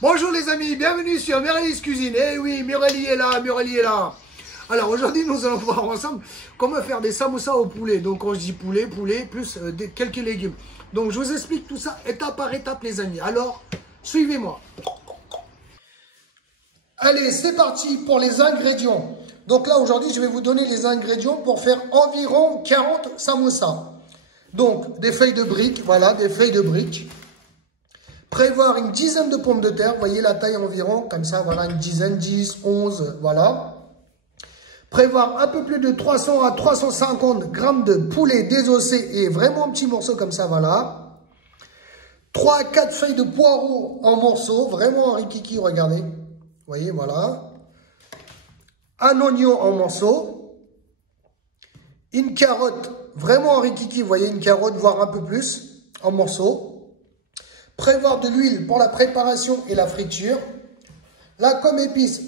Bonjour les amis, bienvenue sur Mireille's Cuisine. Eh oui, Mireille est là, Mireille est là. Alors aujourd'hui, nous allons voir ensemble comment faire des samoussas au poulet. Donc quand je dis poulet, plus quelques légumes. Donc je vous explique tout ça étape par étape les amis. Alors, suivez-moi. Allez, c'est parti pour les ingrédients. Donc là, aujourd'hui, je vais vous donner les ingrédients pour faire environ 40 samoussas. Donc, des feuilles de briques, voilà, des feuilles de briques. Prévoir une dizaine de pommes de terre, vous voyez la taille environ, comme ça, voilà, une dizaine, 10, 11, voilà. Prévoir un peu plus de 300 à 350 grammes de poulet désossé et vraiment en petits morceaux comme ça, voilà. 3 à 4 feuilles de poireaux en morceaux, vraiment en rikiki, regardez. Vous voyez, voilà. Un oignon en morceaux. Une carotte, vraiment en rikiki, vous voyez, une carotte, voire un peu plus, en morceaux. Prévoir de l'huile pour la préparation et la friture. Là, comme épices,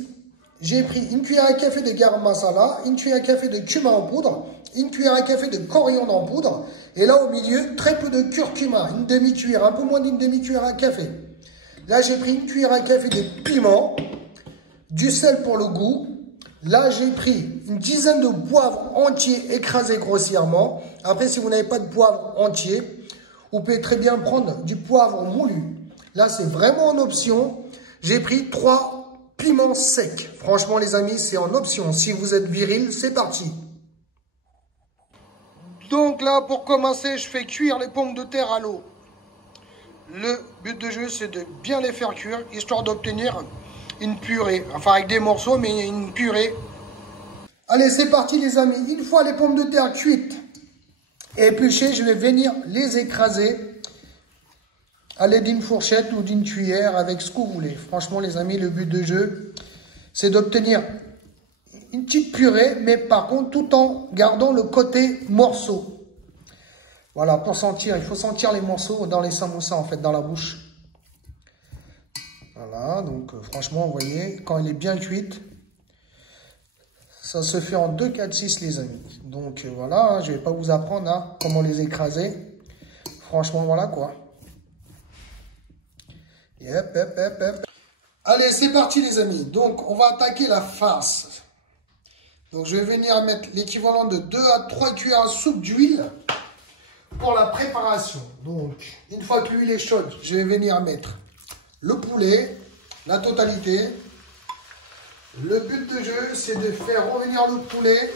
j'ai pris une cuillère à café de garam masala, une cuillère à café de cumin en poudre, une cuillère à café de coriandre en poudre. Et là, au milieu, très peu de curcuma, une demi-cuillère, un peu moins d'une demi-cuillère à café. Là, j'ai pris une cuillère à café de piment, du sel pour le goût. Là, j'ai pris une dizaine de poivres entiers écrasés grossièrement. Après, si vous n'avez pas de poivre entier, vous pouvez très bien prendre du poivre moulu. Là, c'est vraiment en option. J'ai pris 3 piments secs. Franchement, les amis, c'est en option. Si vous êtes viril, c'est parti. Donc là, pour commencer, je fais cuire les pommes de terre à l'eau. Le but de jeu, c'est de bien les faire cuire, histoire d'obtenir une purée. Enfin, avec des morceaux, mais une purée. Allez, c'est parti, les amis. Une fois les pommes de terre cuites et épluchées, je vais venir les écraser à l'aide d'une fourchette ou d'une cuillère avec ce que vous voulez. Franchement, les amis, le but de jeu, c'est d'obtenir une petite purée, mais par contre, tout en gardant le côté morceau. Voilà, pour sentir, il faut sentir les morceaux dans les samoussas, en fait, dans la bouche. Voilà, donc franchement, vous voyez, quand elle est bien cuite, ça se fait en 2, 4, 6 les amis. Donc voilà, je ne vais pas vous apprendre hein, comment les écraser. Franchement, voilà quoi. Yep, yep, yep, yep. Allez, c'est parti les amis. Donc, on va attaquer la farce. Donc, je vais venir mettre l'équivalent de 2 à 3 cuillères à soupe d'huile pour la préparation. Donc, une fois que l'huile est chaude, je vais venir mettre le poulet, la totalité. Le but de jeu, c'est de faire revenir le poulet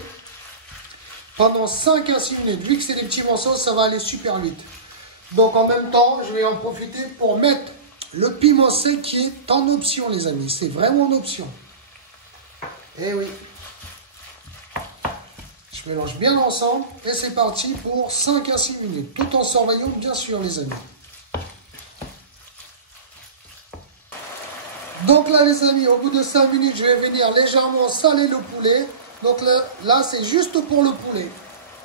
pendant 5 à 6 minutes. Vu que c'est des petits morceaux, ça va aller super vite. Donc, en même temps, je vais en profiter pour mettre le piment sec qui est en option, les amis. C'est vraiment en option. Eh oui. Je mélange bien ensemble et c'est parti pour 5 à 6 minutes. Tout en surveillant, bien sûr, les amis. Donc là, les amis, au bout de 5 minutes, je vais venir légèrement saler le poulet. Donc là c'est juste pour le poulet.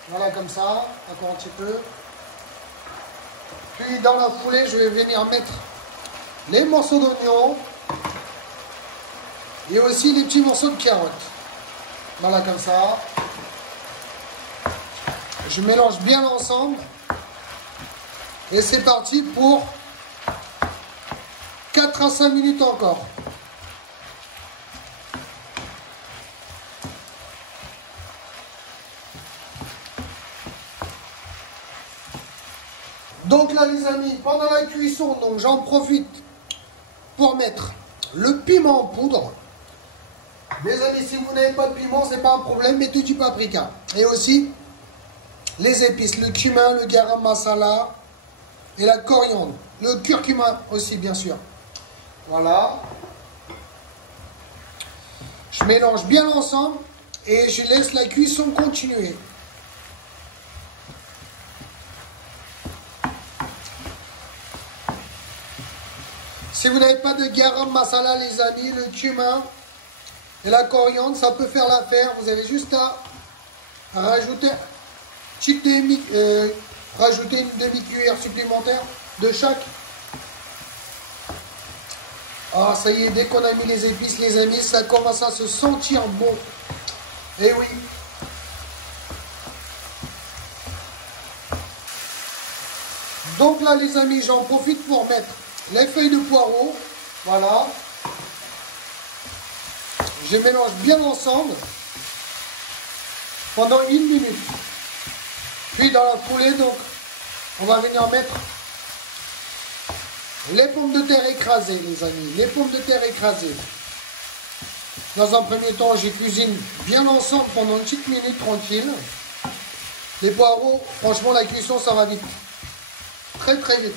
Voilà, comme ça, encore un petit peu. Puis dans la foulée, je vais venir mettre les morceaux d'oignon et aussi les petits morceaux de carottes. Voilà, comme ça. Je mélange bien ensemble. Et c'est parti pour 4 à 5 minutes encore. Donc là les amis, pendant la cuisson, donc j'en profite pour mettre le piment en poudre. Les amis, si vous n'avez pas de piment, c'est pas un problème, mettez du paprika. Et aussi les épices, le cumin, le garam masala et la coriandre. Le curcuma aussi, bien sûr. Voilà. Je mélange bien ensemble et je laisse la cuisson continuer. Si vous n'avez pas de garam masala, les amis, le cumin et la coriandre, ça peut faire l'affaire. Vous avez juste à rajouter rajouter une demi-cuillère supplémentaire de chaque. Ah, ça y est, dès qu'on a mis les épices, les amis, ça commence à se sentir bon. Eh oui. Donc là, les amis, j'en profite pour mettre les feuilles de poireau Voilà. Je mélange bien ensemble pendant 1 minute. Puis dans la foulée, donc, on va venir mettre les pommes de terre écrasées, les amis. Les pommes de terre écrasées. Dans un premier temps, je cuisine bien ensemble pendant une petite minute tranquille. Les poireaux, franchement, la cuisson, ça va vite. Très, très vite.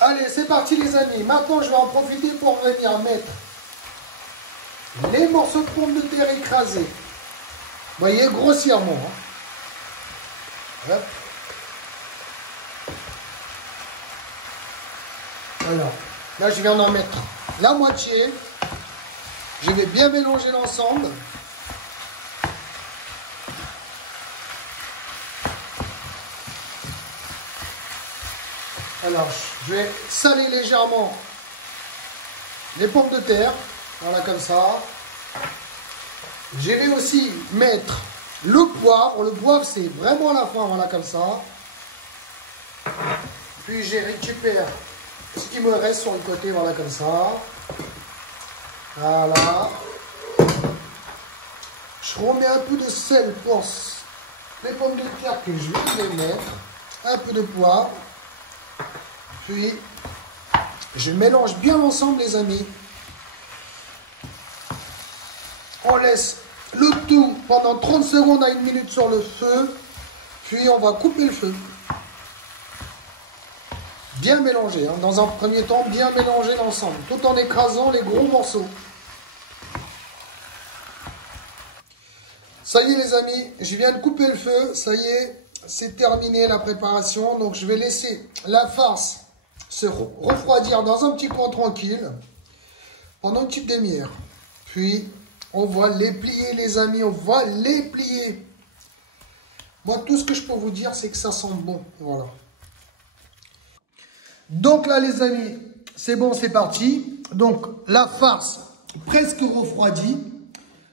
Allez, c'est parti les amis. Maintenant, je vais en profiter pour venir mettre les morceaux de pommes de terre écrasés. Vous voyez, grossièrement. Hein. Hop. Voilà. Là, je viens d'en mettre la moitié. Je vais bien mélanger l'ensemble. Alors, je vais saler légèrement les pommes de terre. Voilà, comme ça. Je vais aussi mettre le poivre. Le poivre, c'est vraiment à la fin. Voilà, comme ça. Puis, je récupère ce qui me reste sur le côté. Voilà, comme ça. Voilà. Je remets un peu de sel pour les pommes de terre que je vais les mettre. Un peu de poivre. Puis, je mélange bien l'ensemble, les amis. On laisse le tout pendant 30 secondes à 1 minute sur le feu. Puis, on va couper le feu. Bien mélanger. Hein. Dans un premier temps, bien mélanger l'ensemble. Tout en écrasant les gros morceaux. Ça y est, les amis. Je viens de couper le feu. Ça y est, c'est terminé la préparation. Donc, je vais laisser la farce se refroidir dans un petit coin tranquille pendant une petite demi-heure. Puis, on va les plier, les amis. On va les plier. Moi, tout ce que je peux vous dire, c'est que ça sent bon. Voilà. Donc là, les amis, c'est bon, c'est parti. Donc, la farce presque refroidie.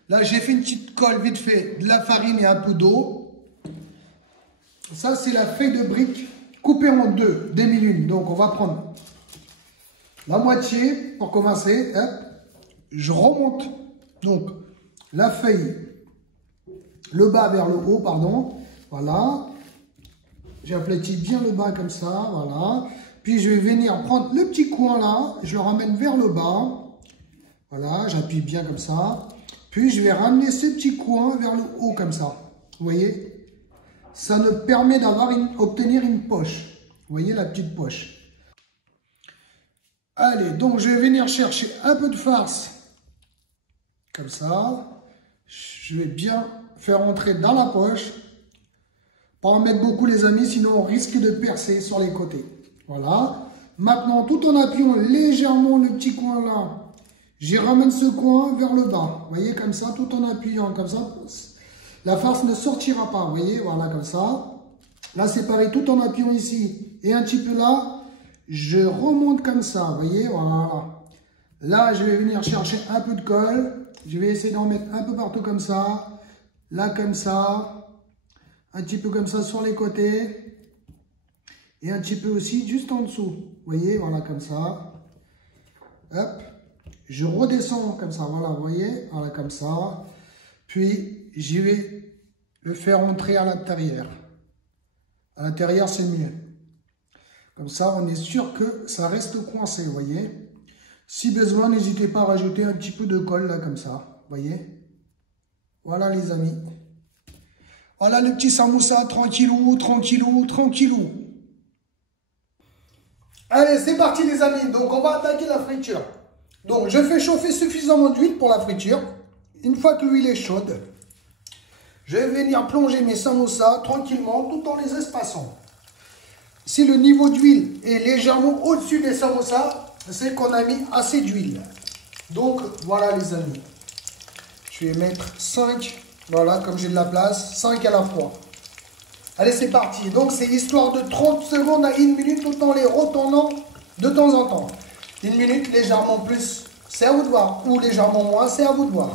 Là, j'ai fait une petite colle vite fait, de la farine et un peu d'eau. Ça, c'est la feuille de brique coupée en deux, demi-lune. Donc, on va prendre la moitié pour commencer. Hop. Je remonte donc la feuille, le bas vers le haut, pardon. Voilà. J'aplatis bien le bas comme ça, voilà. Puis, je vais venir prendre le petit coin là. Je le ramène vers le bas. Voilà, j'appuie bien comme ça. Puis, je vais ramener ce petit coin vers le haut comme ça. Vous voyez? Ça nous permet d'obtenir une poche. Vous voyez la petite poche? Allez, donc je vais venir chercher un peu de farce. Comme ça. Je vais bien faire entrer dans la poche. Pas en mettre beaucoup, les amis, sinon on risque de percer sur les côtés. Voilà. Maintenant, tout en appuyant légèrement le petit coin là, j'y ramène ce coin vers le bas. Vous voyez, comme ça, tout en appuyant, comme ça. La farce ne sortira pas, vous voyez, voilà, comme ça. Là, c'est pareil, tout en appuyant ici et un petit peu là, je remonte comme ça, vous voyez, voilà. Là, je vais venir chercher un peu de colle. Je vais essayer d'en mettre un peu partout comme ça. Là, comme ça. Un petit peu comme ça sur les côtés. Et un petit peu aussi juste en dessous. Vous voyez, voilà, comme ça. Hop. Je redescends comme ça, voilà, vous voyez, voilà, comme ça. Puis, je vais le faire entrer à l'intérieur. À l'intérieur, c'est mieux. Comme ça, on est sûr que ça reste coincé, vous voyez. Si besoin, n'hésitez pas à rajouter un petit peu de colle, là, comme ça. Vous voyez. Voilà, les amis. Voilà le petit samoussa, tranquillou, tranquillou, tranquillou. Allez, c'est parti, les amis. Donc, on va attaquer la friture. Donc, je fais chauffer suffisamment d'huile pour la friture. Une fois que l'huile est chaude, je vais venir plonger mes samoussas tranquillement tout en les espaçant. Si le niveau d'huile est légèrement au-dessus des samoussas, c'est qu'on a mis assez d'huile. Donc, voilà, les amis. Je vais mettre 5, voilà, comme j'ai de la place, 5 à la fois. Allez, c'est parti. Donc, c'est histoire de 30 secondes à 1 minute tout en les retournant de temps en temps. 1 minute, légèrement plus, c'est à vous de voir. Ou légèrement moins, c'est à vous de voir.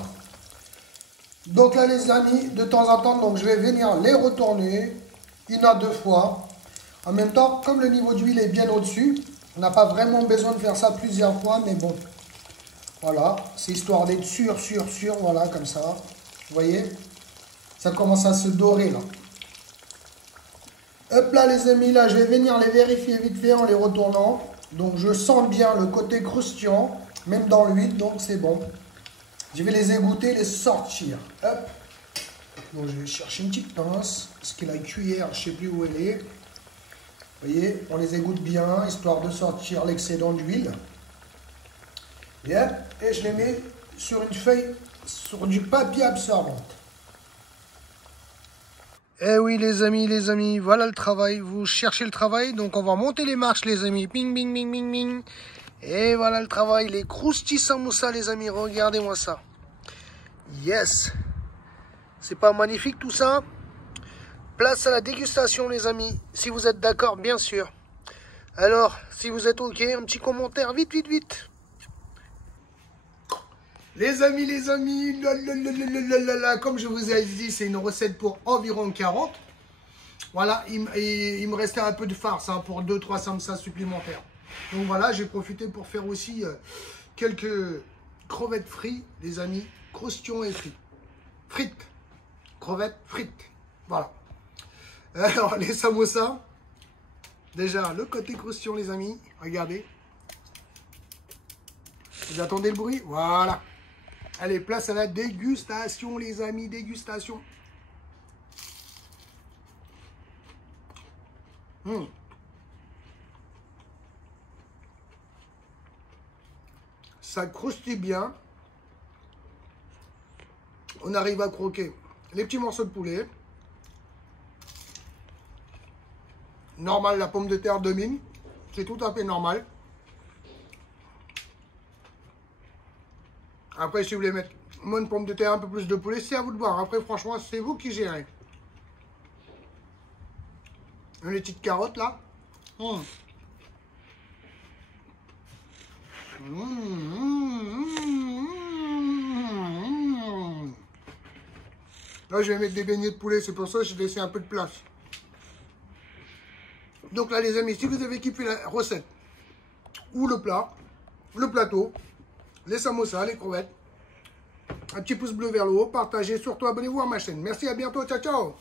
Donc là, les amis, de temps en temps, donc, je vais venir les retourner 1 à 2 fois. En même temps, comme le niveau d'huile est bien au-dessus, On n'a pas vraiment besoin de faire ça plusieurs fois, mais bon. Voilà, c'est histoire d'être sûr, voilà, comme ça. Vous voyez? Ça commence à se dorer, là. Hop là, les amis, là, je vais venir les vérifier vite fait en les retournant. Donc, je sens bien le côté croustillant, même dans l'huile, donc c'est bon. Je vais les égoutter, les sortir. Hop. Donc, je vais chercher une petite pince, parce que la cuillère, je ne sais plus où elle est. Vous voyez, on les égoutte bien, histoire de sortir l'excédent d'huile. Et hop, et je les mets sur une feuille, sur du papier absorbant. Eh oui les amis, voilà le travail. Vous cherchez le travail, donc on va monter les marches les amis. Ping, ping, ping, ping, ping. Et voilà le travail, les croustilles samoussa les amis, regardez-moi ça. Yes. C'est pas magnifique tout ça? Place à la dégustation les amis, si vous êtes d'accord bien sûr. Alors, si vous êtes ok, un petit commentaire, vite, vite, vite. Les amis, comme je vous ai dit, c'est une recette pour environ 40. Voilà, il me restait un peu de farce hein, pour 2-3 samoussas supplémentaires. Donc voilà, j'ai profité pour faire aussi quelques crevettes frites, les amis, croustillons et frites. Frites, crevettes, frites, voilà. Alors, les samoussas, déjà, le côté croustillant, les amis, regardez. Vous attendez le bruit? Voilà. Allez, place à la dégustation, les amis, dégustation. Ça croustille bien. On arrive à croquer les petits morceaux de poulet. Normal, la pomme de terre domine. C'est tout à fait normal. Après, si vous voulez mettre moins de pommes de terre, un peu plus de poulet, c'est à vous de voir. Après, franchement, c'est vous qui gérez. Les petites carottes, là. Là, je vais mettre des beignets de poulet. C'est pour ça que j'ai laissé un peu de place. Donc là, les amis, si vous avez kiffé la recette ou le plat, le plateau, les samosas, les crevettes, un petit pouce bleu vers le haut, partagez, surtout abonnez-vous à ma chaîne. Merci, à bientôt, ciao, ciao.